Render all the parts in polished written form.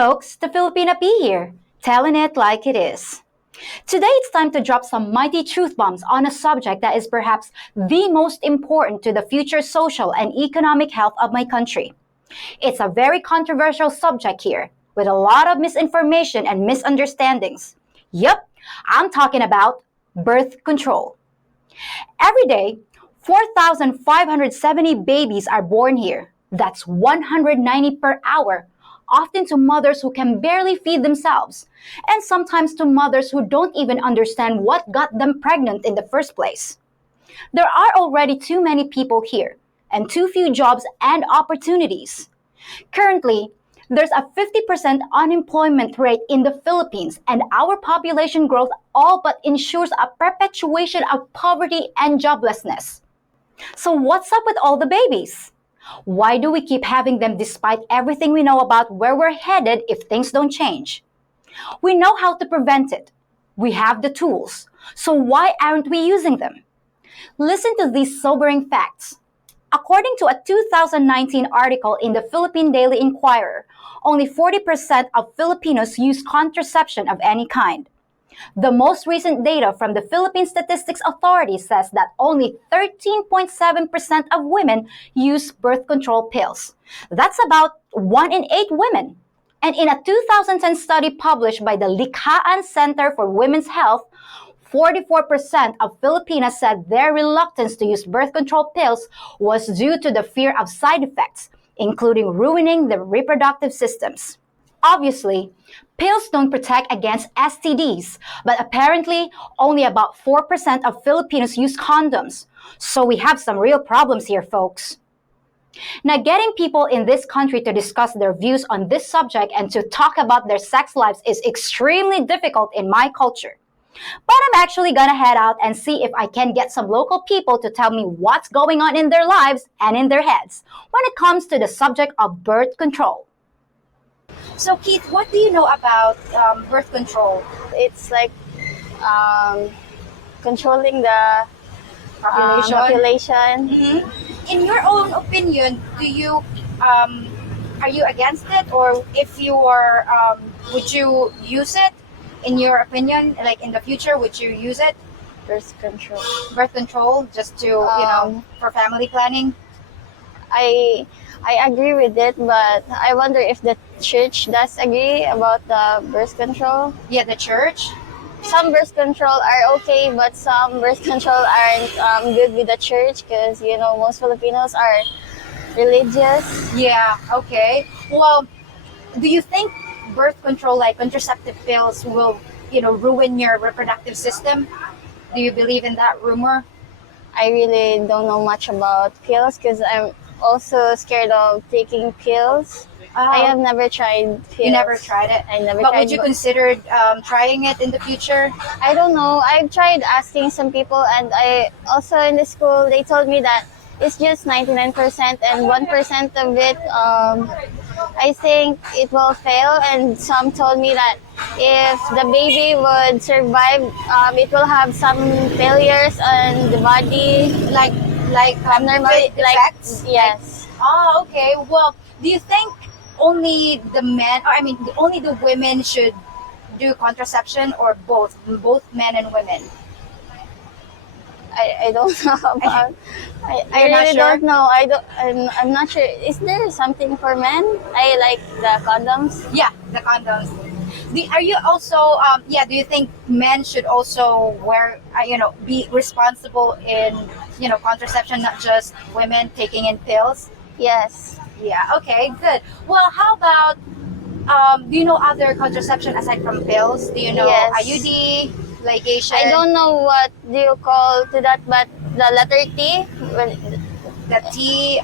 folks, the Filipina P here, telling it like it is. Today it's time to drop some mighty truth bombs on a subject that is perhaps the most important to the future social and economic health of my country. It's a very controversial subject here, with a lot of misinformation and misunderstandings. Yep, I'm talking about birth control. Every day, 4,570 babies are born here. That's 190 per hour, often to mothers who can barely feed themselves, and sometimes to mothers who don't even understand what got them pregnant in the first place. There are already too many people here, and too few jobs and opportunities. Currently, there's a 50% unemployment rate in the Philippines, and our population growth all but ensures a perpetuation of poverty and joblessness. So what's up with all the babies? Why do we keep having them despite everything we know about where we're headed if things don't change? We know how to prevent it. We have the tools. So why aren't we using them? Listen to these sobering facts. According to a 2019 article in the Philippine Daily Inquirer, only 40% of Filipinos use contraception of any kind. The most recent data from the Philippine Statistics Authority says that only 13.7% of women use birth control pills. That's about 1 in 8 women. And in a 2010 study published by the Likhaan Center for Women's Health, 44% of Filipinas said their reluctance to use birth control pills was due to the fear of side effects, including ruining their reproductive systems. Obviously, pills don't protect against STDs, but apparently only about 4% of Filipinos use condoms. So we have some real problems here, folks. Now, getting people in this country to discuss their views on this subject and to talk about their sex lives is extremely difficult in my culture. But I'm actually gonna head out and see if I can get some local people to tell me what's going on in their lives and in their heads when it comes to the subject of birth control. So, Keith, what do you know about birth control? It's like controlling the Population? population. Mm-hmm. In your own opinion, are you against it, or if you are, would you use it? In your opinion, like in the future, would you use it? Birth control. Birth control, just to for family planning. I agree with it, but I wonder if the church does agree about the birth control. Yeah, the church. Some birth control are okay, but some birth control aren't good with the church because most Filipinos are religious. Yeah. Okay. Well, do you think birth control, like contraceptive pills, will ruin your reproductive system? Do you believe in that rumor? I really don't know much about pills because I'm also scared of taking pills. I have never tried pills. You never tried it? I never but tried. Would you consider trying it in the future? I don't know. I've tried asking some people, and I also in the school they told me that it's just 99% and 1% of it I think it will fail, and some told me that if the baby would survive, it will have some failures on the body, like abnormal effects. Yes. Oh, okay. Well, do you think only the men, or only the women should do contraception, or both men and women? I don't know about. I really don't know. I'm not sure. Is there something for men? I like the condoms. Yeah, the condoms. Are you also? Do you think men should also wear? Be responsible in contraception, not just women taking in pills? Yes. Yeah. Okay. Good. Well, how about? Do you know other contraception aside from pills? Do you know IUD? Ligation. I don't know what do you call to that, but the letter T, the T,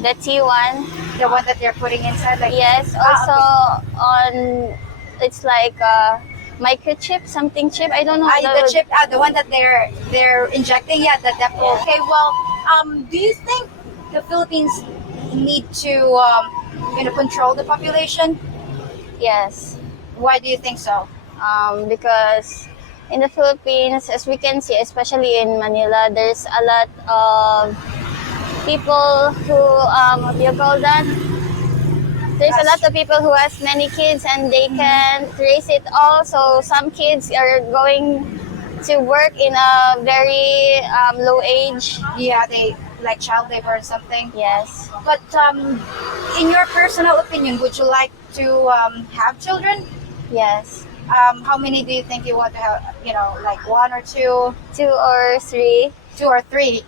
the T one, the one that they're putting inside. Yes. Also on, it's like microchip, something chip. I don't know. The chip, the one that they're injecting. Yeah, the depot. Yeah. Okay. Well, do you think the Philippines need to control the population? Yes. Why do you think so? Because in the Philippines, as we can see, especially in Manila, there's a lot of people who, what do you call that? there's a lot of people who has many kids and they can raise it all. So some kids are going to work in a very low age. Yeah, they like child labor or something. Yes. But in your personal opinion, would you like to have children? Yes. How many do you think you want to have? You know, like one or two? 2 or 3. 2 or 3.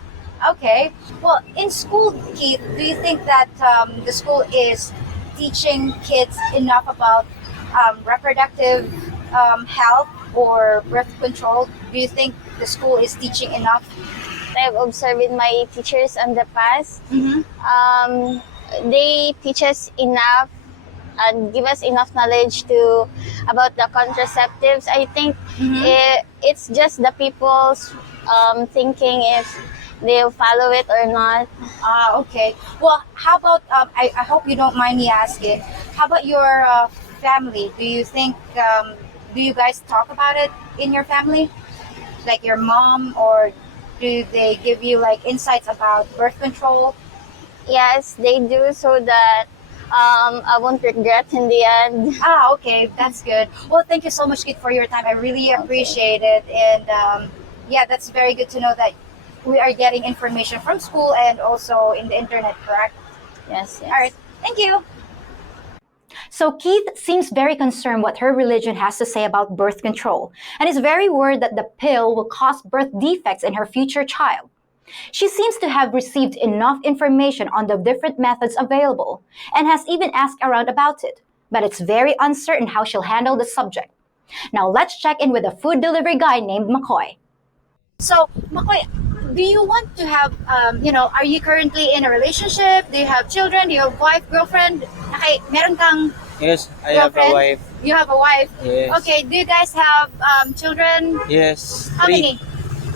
Okay. Well, in school, Keith, do you think that the school is teaching kids enough about reproductive health or birth control? Do you think the school is teaching enough? I've observed with my teachers in the past. Mm-hmm. They teach us enough and give us enough knowledge about the contraceptives. I think it's just the people's thinking if they'll follow it or not. Ah, okay. Well, how about, I hope you don't mind me asking, how about your family? Do you think, do you guys talk about it in your family? Like your mom, or do they give you like insights about birth control? Yes, they do, so that I won't regret in the end. Ah, okay. That's good. Well, thank you so much, Kit, for your time. I really appreciate it. And yeah, that's very good to know that we are getting information from school and also in the internet, correct? Yes, yes. All right. Thank you. So Keith seems very concerned what her religion has to say about birth control and is very worried that the pill will cause birth defects in her future child. She seems to have received enough information on the different methods available and has even asked around about it, but it's very uncertain how she'll handle the subject. Now let's check in with a food delivery guy named McCoy. So, McCoy, do you want to have, are you currently in a relationship? Do you have children? Do you have wife, girlfriend? Okay, meron kang Yes, I have a girlfriend? wife. You have a wife? Yes. Okay, do you guys have children? Yes. How many?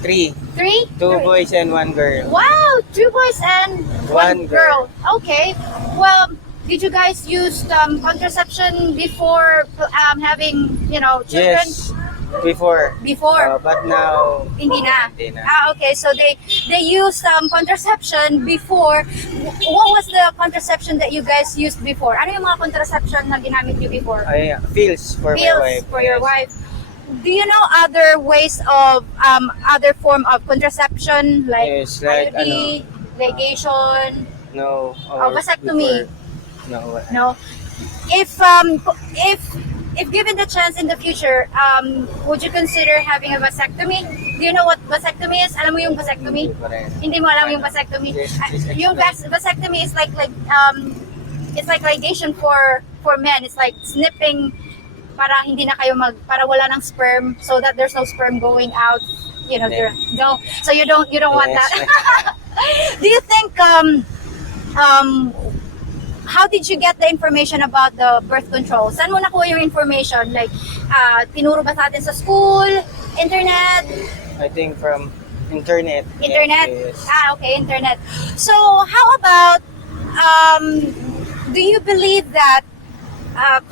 3. 3? 2 boys and 1 girl. Wow, 2 boys and 1 One girl. Okay. Well, did you guys use contraception before having, children? Yes. Before. Before? But now, Hindi na. hindi na. Ah, okay. So they used contraception before. What was the contraception that you guys used before? Ano yung mga contraception na ginamit niyo before? Pills for my Pills wife. for your Yes. wife. Do you know other ways of other form of contraception like Yes, like IUD, ligation? No. Oh, vasectomy. Before. No. No. If given the chance in the future, would you consider having a vasectomy? Do you know what vasectomy is? Alam mo yung vasectomy? Hindi pa rin. Hindi mo alam yung vasectomy? Yes, please Yung explain. vasectomy is it's like ligation for men. It's like snipping para hindi na kayo para wala ng sperm, so that there's no sperm going out. No. So you don't want Yes. that. Do you think how did you get the information about the birth control? Saan mo nakuha yung information? Like, tinuro ba sa atin sa school? Internet? I think from internet. Internet? Yes. Ah, okay, internet. So, how about, do you believe that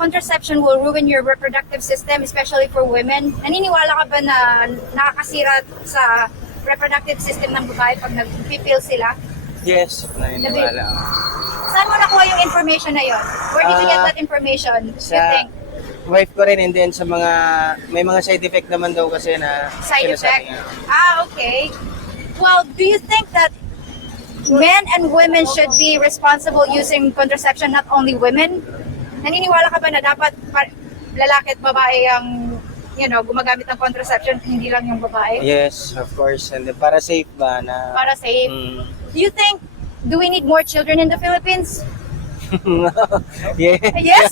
contraception will ruin your reproductive system, especially for women? Naniniwala ka ba na nakakasira sa reproductive system ng babae pag nag-pill sila? Yes, naniniwala ako. Saan mo nakuha yung information na yon? Where did you get that information? You Sa think? wife ko rin, and then sa may mga side effect naman daw kasi na Side sinasabi effect? nga. Ah, okay. Well, do you think that men and women should be responsible using contraception, not only women? Naniniwala ka ba na dapat lalaki at babae ang gumagamit ng contraception, hindi lang yung babae? Yes, of course. And then, para safe ba na... Para safe. Do you think, do we need more children in the Philippines? Yes. Yes?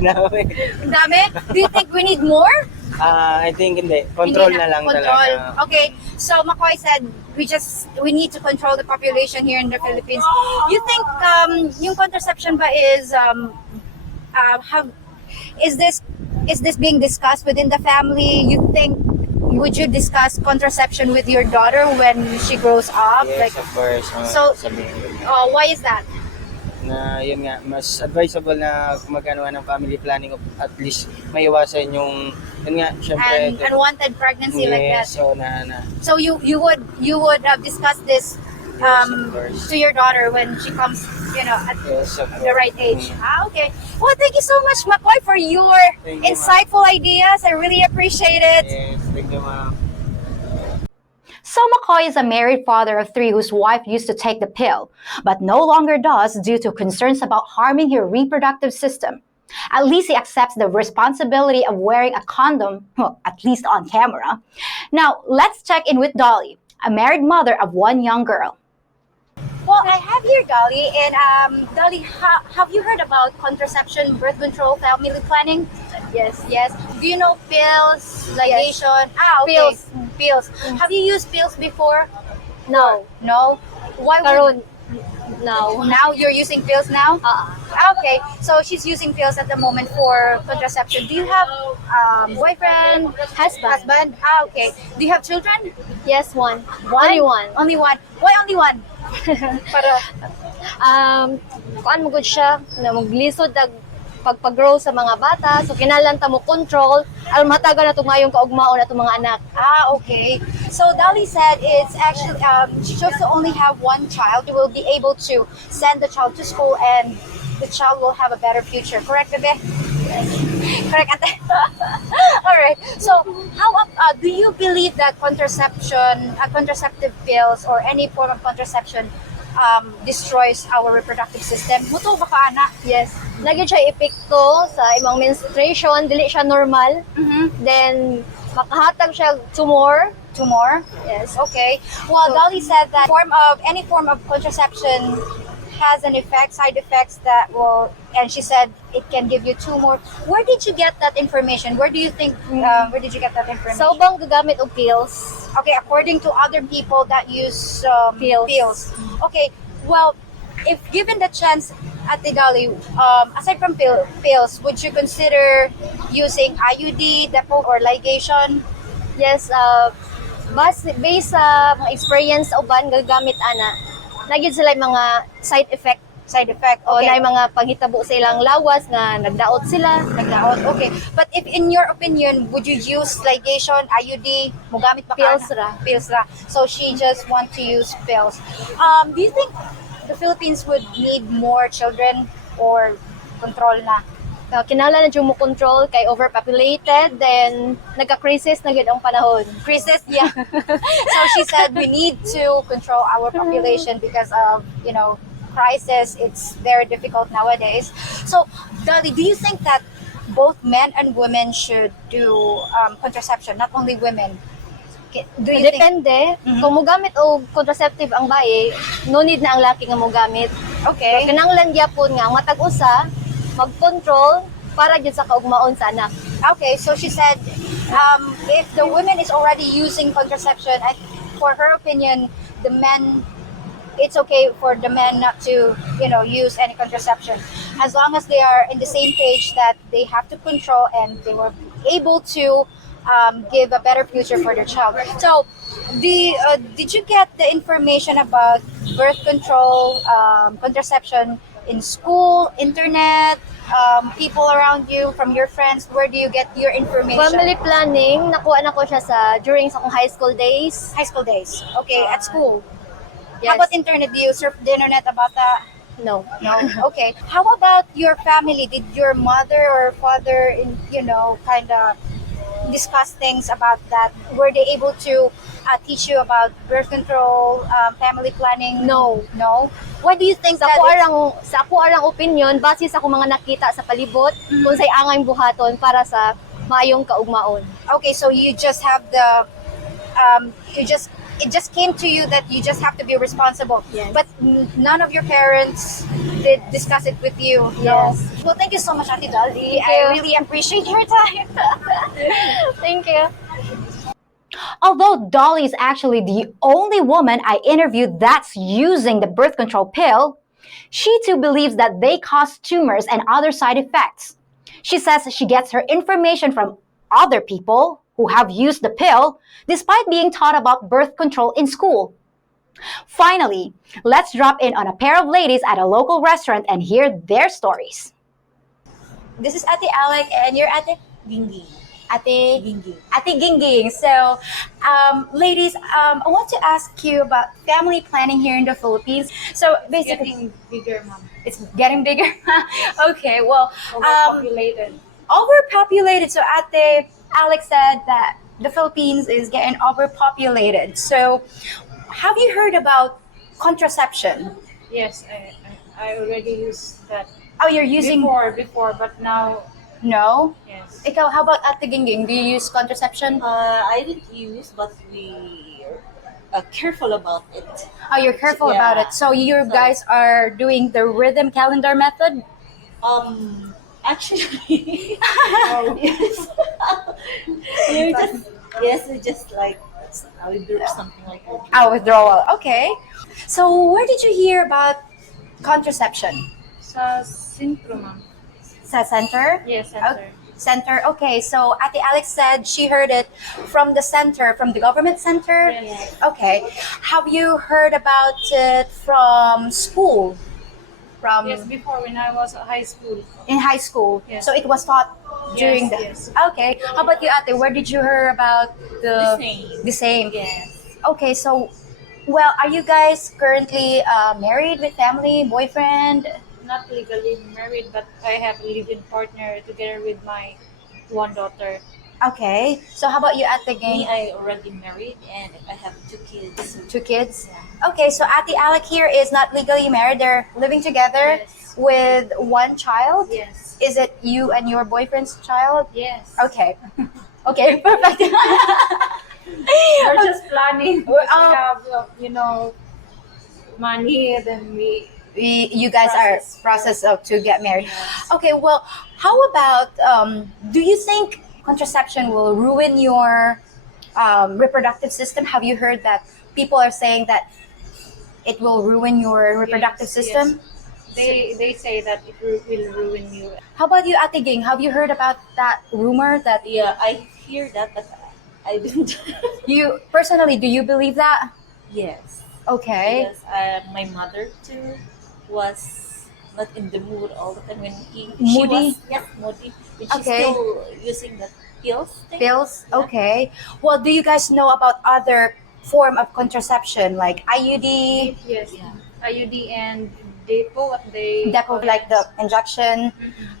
No. Ang dami? Do you think we need more? I think hindi. Control Hindi na lang control. talaga. Okay, so McCoy said we need to control the population here in the Philippines. You think yung contraception ba is is this being discussed within the family? You think would you discuss contraception with your daughter when she grows up? Yes, of course. So- Sabihin ko. Why is that? Na yun nga, mas advisable na gumagawa ng family planning of at least maiwasan yung, yun nga, syempre. And unwanted pregnancy like that. So, So you would discuss this Yes, of course. to your daughter when she comes, at Yes, of the right course. age. Okay. Well, thank you so much, McCoy, for your Thank you, ma'am. insightful ideas. I really appreciate it. Yes, thank you, ma'am. So McCoy is a married father of 3 whose wife used to take the pill, but no longer does due to concerns about harming her reproductive system. At least he accepts the responsibility of wearing a condom, well, at least on camera. Now, let's check in with Dolly, a married mother of 1 young girl. Well, I have here Dolly, and Dolly, have you heard about contraception, birth control, family planning? Yes. Do you know pills, ligation? Okay. Pills. Have you used pills before? No. No. Why would Karon. No. now you're using pills now? Okay, so she's using pills at the moment for contraception. Do you have boyfriend? Husband? Okay. Do you have children? Yes, one. Only one. Only one. Why only one? Para Kuan mo gud siya na maglisod dag pagpag-grow sa mga bata, so kinahanglan ta mo control aron matagal na tungayong kaugmaon atong mga anak. Okay. So Dolly said it's actually she chose to only have 1 child. You will be able to send the child to school and the child will have a better future. Correct, bebe? Correct, ate. All right. So, do you believe that contraceptive pills or any form of contraception destroys our reproductive system? Muto ba ka, ana? Yes. Lagi siya epekto sa imong menstruation, dili siya normal. Then makahatag siya tumor. Tumor? Yes. Okay. Well, Dolly said that any form of contraception has side effects that will, and she said it can give you tumor. Where did you get that information? Where did you get that information? Sa ubang gagamit og pills. Okay, according to other people that use pills. Okay, well, if given the chance, Ate Dolly, aside from pills, would you consider using IUD, depot, or ligation? Yes, based sa mga experience sa uban gagamit ana. Nagyud sila mga side effect. O Okay. na mga panghitabo sa ilang lawas nga nagdaot sila. Nagdaot. Okay. But if in your opinion, would you use ligation, IUD, mugamit pa ka? Pills ra. Pills ra. So she just want to use pills. Do you think the Philippines would need more children or control na? Kinahanglan na dyan mo control kay overpopulated, then nagka-crisis na gid ang panahon. Crisis, yeah. So she said we need to control our population because of, crisis. It's very difficult nowadays. So, Dolly, do you think that both men and women should do contraception, not only women? Do you think? Depende. Kung mogamit og contraceptive ang bae, no need na ang laki nga mogamit. Okay. Kinahanglan gyapon nga ang matag usa mag-control para gyud sa kaugmaon sa anak. Okay, so she said, if the woman is already using contraception, for her opinion, it's okay for the men not to, use any contraception, as long as they are in the same page that they have to control and they were able to give a better future for their child. So, did you get the information about birth control, contraception in school, internet, people around you, from your friends? Where do you get your information? Family planning, nakuha na ko siya during sa akong high school days. High school days. Okay, at school. Yes. How about internet? Do you surf the internet about that? No. No. Okay. How about your family? Did your mother or father, kind of discuss things about that? Were they able to teach you about birth control, family planning? No. No. Why do you think Sa ako arang opinion, base sa akong mga nakita sa palibot, kung say angay buhaton para sa maayong kaugmaon. Okay, so you just have it just came to you that you just have to be responsible. Yes. But none of your parents did discuss it with you. No? Yes. Well, thank you so much, Ate Dolly. Thank I you. really appreciate your time. Thank you. Although Dolly is actually the only woman I interviewed that's using the birth control pill, she too believes that they cause tumors and other side effects. She says she gets her information from other people who have used the pill despite being taught about birth control in school. Finally, let's drop in on a pair of ladies at a local restaurant and hear their stories. This is Ate Alec and you're Ate Dingy. Ate Gingging. Ate Gingging. So, ladies, I want to ask you about family planning here in the Philippines. So basically, Getting bigger, ma'am. it's getting bigger. Okay, well, Overpopulated. overpopulated. So Ate Alex said that the Philippines is getting overpopulated. So, have you heard about contraception? Yes, I already used that Oh, you're using before, but now, no. yes. Ikaw, how about Ate Gingging? Do you use contraception? I didn't use, but we are careful about it. Oh, you're careful about Yeah. it. So you So- guys are doing the rhythm calendar method? Actually, yes. We're just yes, we just like we do something like that. Oh, withdrawal. Okay. So where did you hear about contraception? Sa Sintro, ma'am. Sa center? Yes, center. Center. Okay. So Ate Alex said she heard it from the center, from the government center. Yes. Okay. Have you heard about it from school? From Yes, before when I was at high school. in high school. Yes. So it was taught during the. Yes. Okay. How about you, Ate? Where did you hear about The same. The same. Yes. Okay. So, well, are you guys currently married with family, boyfriend? Not legally married, but I have a living partner together with my one daughter. Okay. So how about you, Ate Me, Gang? I already married and I have 2 kids. 2 kids? Okay, so Ate Alec here is not legally married. They're living together Yes. with one child. Yes. Is it you and your boyfriend's child? Yes. Okay. Okay, perfect. We're just planning. We're, We have, money, and then You guys are process of to get married. Okay, well, how about do you think contraception will ruin your reproductive system? Have you heard that people are saying that it will ruin your reproductive Yes, system? They say that it will ruin you. How about you, Ate Ging? Have you heard about that rumor that Yeah, I hear that, but I didn't. you personally do you believe that? Yes. Okay. Yes, my mother too was not in the mood all the time when she Moody? was yes moody. When she's Okay. still using the pills. Thing. Pills? Yeah. Okay. Well, do you guys know about other form of contraception like IUD, Yes. Yeah. IUD and Depo, what they Depo, like the injection?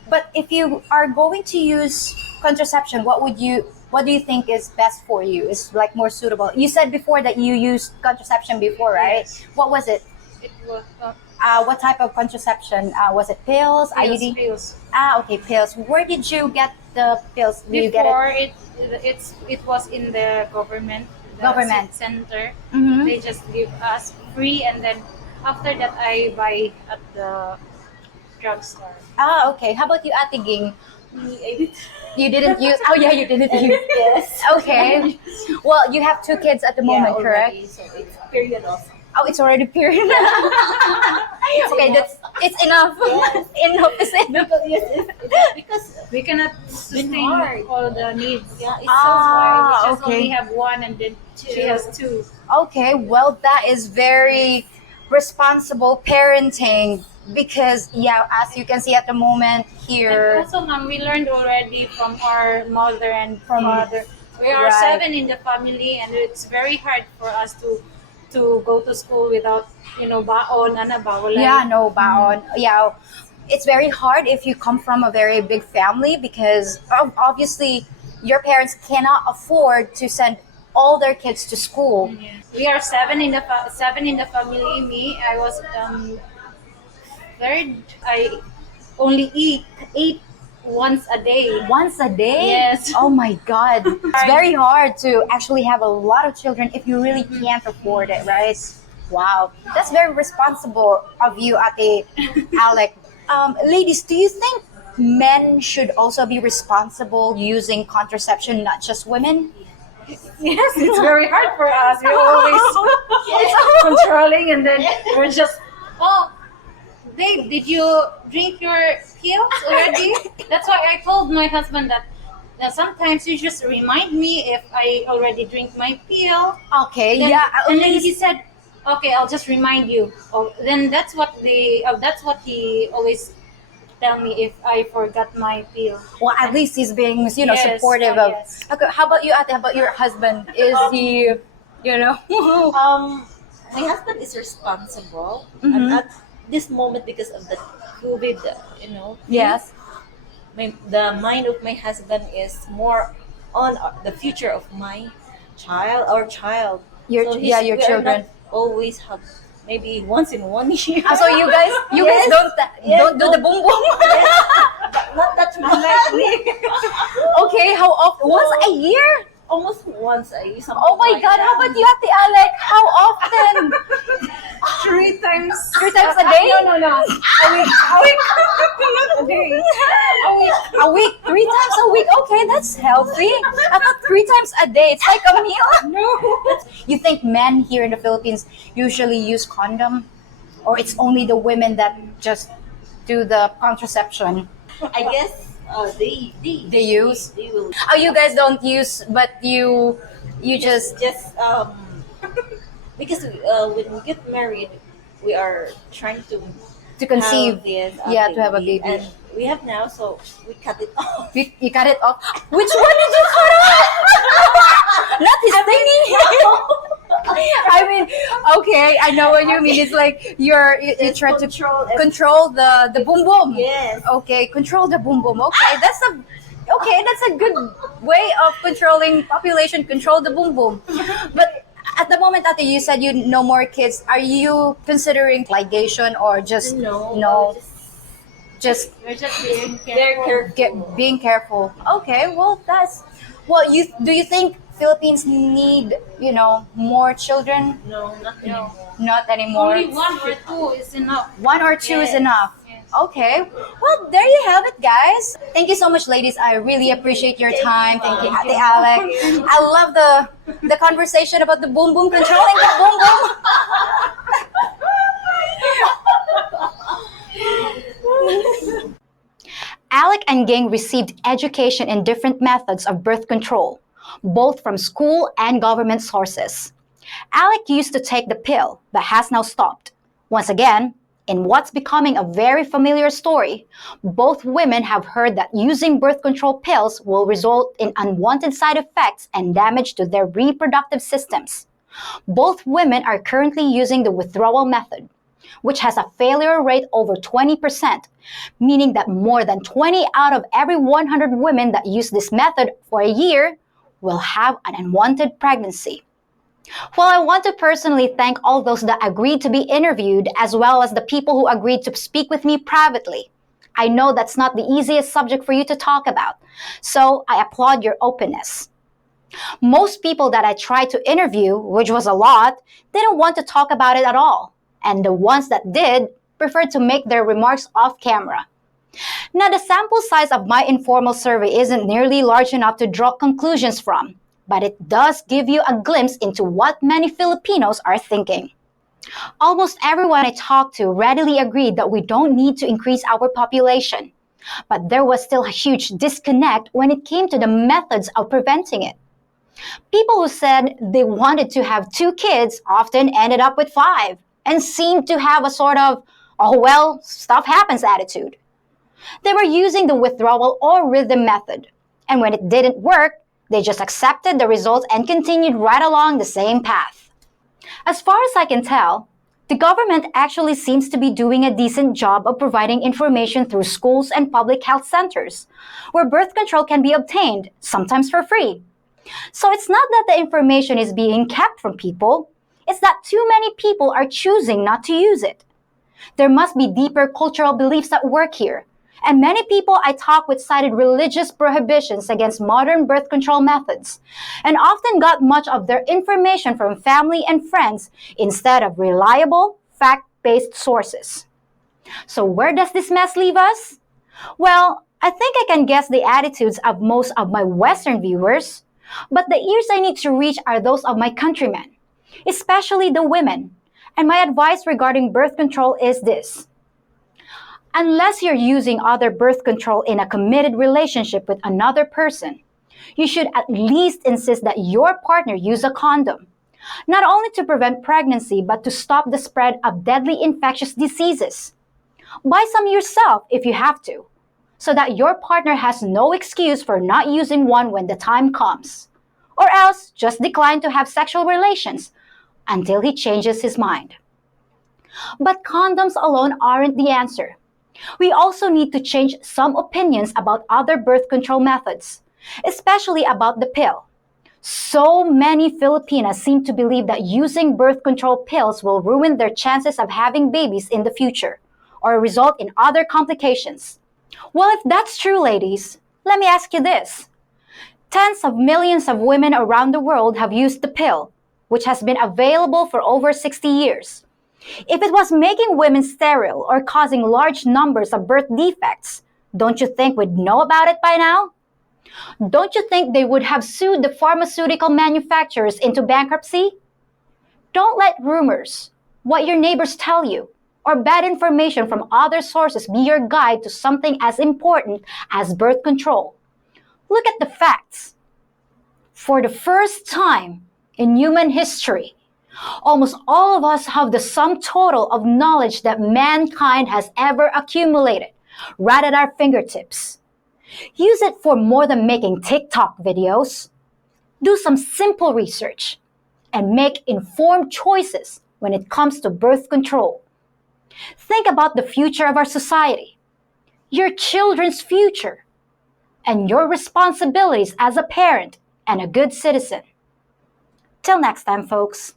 But if you are going to use contraception, what do you think is best for you? Is like more suitable? You said before that you used contraception before, right? Yes. What was it? It was What type of contraception? Was it pills, IUD? pills. Okay, pills. Where did you get the pills? Do you get it? Before it was in the government Government. center. Mm-hmm. They just give us free, and then after that I buy at the drugstore. Okay. How about you, Ate Ging? Me, I did. You didn't use? Oh yeah, you didn't use. Yes. Okay. Well, you have 2 kids at the moment, Yeah, correct? already, so it's period also. Oh, it's already period. Okay, it's enough. Yes. Enough is enough. Because We cannot sustain hard. all the needs. yeah, it's Ah, That's why we just okay. only have one, and then she has 2. Okay, well, that is very responsible parenting because, yeah, as you can see at the moment And here, also, ma'am, we learned already from our mother and From- father. We are Right. 7 in the family, and it's very hard for us to go to school without, baon, bawal. yeah, no baon. Yeah, it's very hard if you come from a very big family because obviously your parents cannot afford to send all their kids to school. We are 7 in the family. Me, I was third. I only eat once a day. Once a day? Yes. Oh my God. It's very hard to actually have a lot of children if you really can't afford it, right? Wow. That's very responsible of you, Ate Alec. Ladies, do you think men should also be responsible using contraception, not just women? Yes, it's very hard for us. We're always controlling, and then we're just, oh, babe, did you drink your pills already? That's why I told my husband that sometimes you just remind me if I already drink my pill. Okay, Then, yeah. At and then he least, said, okay, I'll just remind you. Oh, then that's what he always tell me if I forgot my pill. Well, at least he's being, Yes, supportive of. yes. Okay, how about you, Ate? How about your husband? Is he, you know? My husband is responsible, Mhm. and at this moment, because of the COVID, Yes. the mind of my husband is more on the future of my child, our child. Your We are children. not always have, maybe once in 1 year. So you guys Yes. don't do the boom boom. Not that much. Okay, how often? Once a year? Almost once a year. Oh my God! How about you, Ate Alec? How often? 3 times. 3 times a day? No. A week. A day. A week, 3 times a week. Okay, that's healthy. I thought 3 times a day. It's like a meal. No. You think men here in the Philippines usually use condom, or it's only the women that just do the contraception? I guess they They use? they will Oh, you guys don't use, but you just just because when we get married, we are trying to conceive. have this, Yeah, to have a baby. and we have now, so we cut it off. You cut it off. Which one did you cut off? Not his thingy. I mean, okay, I know what you mean. It's like you try to control the boom boom. Yes. Okay, control the boom boom. Okay, that's a good way of controlling population. Control the boom boom. But at the moment, Ate, you said you no more kids. Are you considering ligation or just No. just We're just being Very careful. careful. being careful? Okay, well do you think Philippines need more children? No, not anymore. Not anymore. Only 1 or 2 is enough. 1 or 2 is Yes. enough. Yes. Okay. Well, there you have it, guys. Thank you so much, ladies. I really appreciate your time. Thank you, Ate Alec. I love the conversation about the boom boom, controlling the boom boom. Alec and Ging received education in different methods of birth control, both from school and government sources. Alec used to take the pill, but has now stopped. Once again, in what's becoming a very familiar story, both women have heard that using birth control pills will result in unwanted side effects and damage to their reproductive systems. Both women are currently using the withdrawal method, which has a failure rate over 20%, meaning that more than 20 out of every 100 women that use this method for a year will have an unwanted pregnancy. Well, I want to personally thank all those that agreed to be interviewed, as well as the people who agreed to speak with me privately. I know that's not the easiest subject for you to talk about, so I applaud your openness. Most people that I tried to interview, which was a lot, didn't want to talk about it at all, and the ones that did preferred to make their remarks off camera. Now, the sample size of my informal survey isn't nearly large enough to draw conclusions from, but it does give you a glimpse into what many Filipinos are thinking. Almost everyone I talked to readily agreed that we don't need to increase our population, but there was still a huge disconnect when it came to the methods of preventing it. People who said they wanted to have 2 kids often ended up with 5 and seemed to have a sort of, oh well, stuff happens attitude. They were using the withdrawal or rhythm method, and when it didn't work, they just accepted the results and continued right along the same path. As far as I can tell, the government actually seems to be doing a decent job of providing information through schools and public health centers, where birth control can be obtained, sometimes for free. So it's not that the information is being kept from people, it's that too many people are choosing not to use it. There must be deeper cultural beliefs at work here, and many people I talked with cited religious prohibitions against modern birth control methods, and often got much of their information from family and friends instead of reliable, fact-based sources. So where does this mess leave us? Well, I think I can guess the attitudes of most of my Western viewers, but the ears I need to reach are those of my countrymen, especially the women. And my advice regarding birth control is this: unless you're using other birth control in a committed relationship with another person, you should at least insist that your partner use a condom, not only to prevent pregnancy but to stop the spread of deadly infectious diseases. Buy some yourself if you have to, so that your partner has no excuse for not using one when the time comes. Or else, just decline to have sexual relations until he changes his mind. But condoms alone aren't the answer. We also need to change some opinions about other birth control methods, especially about the pill. So many Filipinas seem to believe that using birth control pills will ruin their chances of having babies in the future, or result in other complications. Well, if that's true, ladies, let me ask you this. Tens of millions of women around the world have used the pill, which has been available for over 60 years. If it was making women sterile or causing large numbers of birth defects, don't you think we'd know about it by now? Don't you think they would have sued the pharmaceutical manufacturers into bankruptcy? Don't let rumors, what your neighbors tell you, or bad information from other sources be your guide to something as important as birth control. Look at the facts. For the first time in human history, almost all of us have the sum total of knowledge that mankind has ever accumulated right at our fingertips. Use it for more than making TikTok videos. Do some simple research and make informed choices when it comes to birth control. Think about the future of our society, your children's future, and your responsibilities as a parent and a good citizen. Till next time, folks.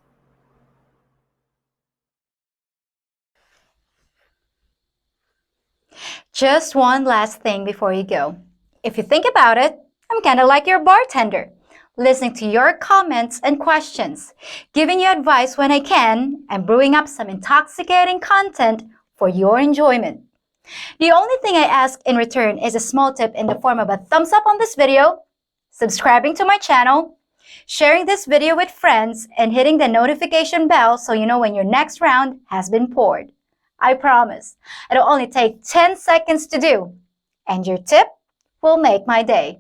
Just one last thing before you go. If you think about it, I'm kind of like your bartender, listening to your comments and questions, giving you advice when I can, and brewing up some intoxicating content for your enjoyment. The only thing I ask in return is a small tip in the form of a thumbs up on this video, subscribing to my channel, sharing this video with friends, and hitting the notification bell so you know when your next round has been poured. I promise, it'll only take 10 seconds to do, and your tip will make my day.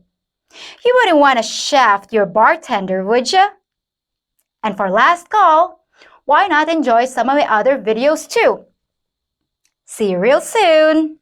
You wouldn't want to shaft your bartender, would you? And for last call, why not enjoy some of my other videos too? See you real soon!